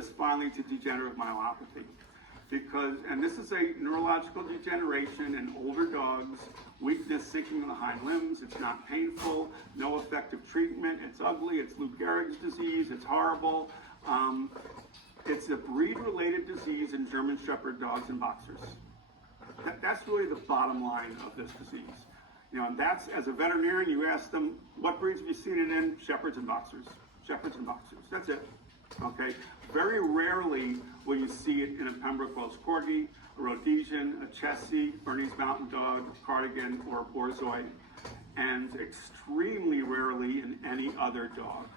us finally to degenerative myelopathy. And this is a neurological degeneration in older dogs, weakness, sinking of the hind limbs. It's not painful, no effective treatment. It's ugly, it's Lou Gehrig's disease, it's horrible. It's a breed-related disease in German Shepherd dogs and boxers. That's really the bottom line of this disease. And that's, as a veterinarian, you ask them, what breeds have you seen it in? Shepherds and boxers. Shepherds and boxers. That's it. Okay? Very rarely will you see it in a Pembroke Welsh Corgi, a Rhodesian, a Chessie, Bernese Mountain Dog, Cardigan, or a Borzoi, and extremely rarely in any other dog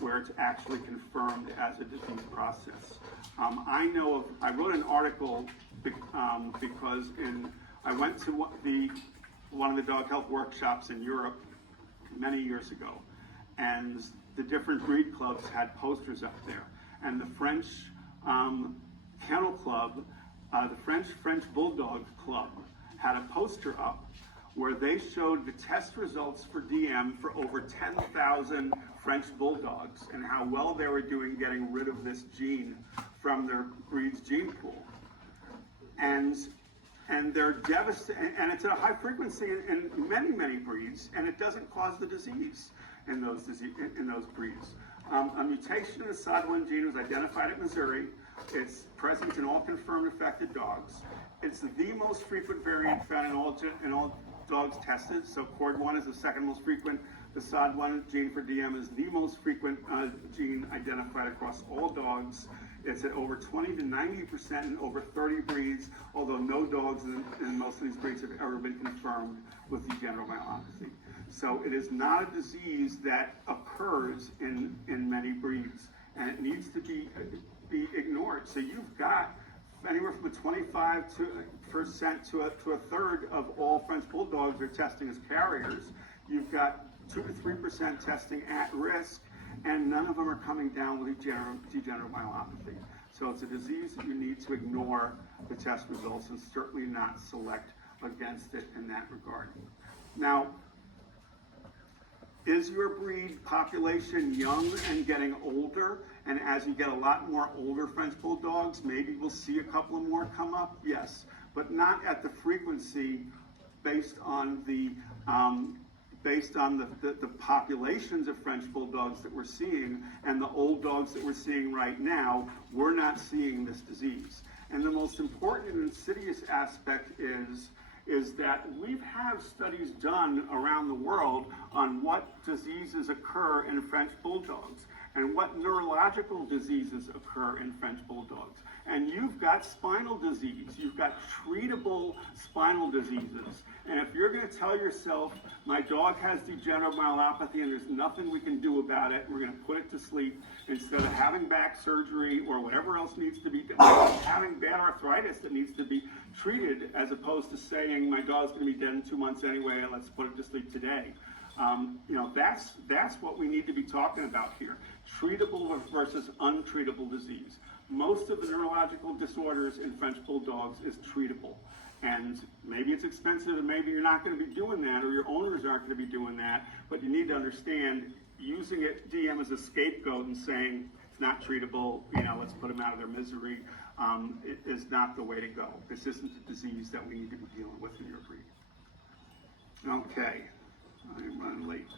where it's actually confirmed as a disease process. I wrote an article because I went to one of the dog health workshops in Europe many years ago, and the different breed clubs had posters up there. And the French Kennel Club, the French Bulldog Club, had a poster up where they showed the test results for DM for over 10,000 French Bulldogs and how well they were doing getting rid of this gene from their breed's gene pool. And they're devastated, and it's at a high frequency in many, many breeds, and it doesn't cause the disease in those breeds. A mutation in the SOD1 gene was identified at Missouri. It's present in all confirmed affected dogs. It's the most frequent variant found in all dogs tested. So CORD1 is the second most frequent. The SOD1 gene for DM is the most frequent gene identified across all dogs. It's at over 20 to 90% in over 30 breeds, although no dogs in most of these breeds have ever been confirmed with degenerative myelopathy. So it is not a disease that occurs in many breeds, and it needs to be ignored. So you've got anywhere from a 25% to a third of all French Bulldogs are testing as carriers. You've got 2 to 3% testing at risk, and none of them are coming down with degenerative myelopathy. So it's a disease that you need to ignore the test results and certainly not select against it in that regard. Now, is your breed population young and getting older? And as you get a lot more older French Bulldogs, maybe we'll see a couple of more come up? Yes, but not at the frequency based on the populations of French Bulldogs that we're seeing and the old dogs that we're seeing right now. We're not seeing this disease. And the most important and insidious aspect is that we have studies done around the world on what diseases occur in French Bulldogs and what neurological diseases occur in French Bulldogs. And you've got spinal disease, you've got treatable spinal diseases. And if you're going to tell yourself, my dog has degenerative myelopathy and there's nothing we can do about it, we're going to put it to sleep, instead of having back surgery or whatever else needs to be done, having bad arthritis that needs to be treated, as opposed to saying, my dog's going to be dead in 2 months anyway, let's put it to sleep today. That's what we need to be talking about here. Treatable versus untreatable disease. Most of the neurological disorders in French Bulldogs is treatable. And maybe it's expensive and maybe you're not going to be doing that, or your owners aren't going to be doing that, but you need to understand using DM as a scapegoat and saying it's not treatable, let's put them out of their misery, is not the way to go. This isn't a disease that we need to be dealing with in your breed. Okay, I'm running late.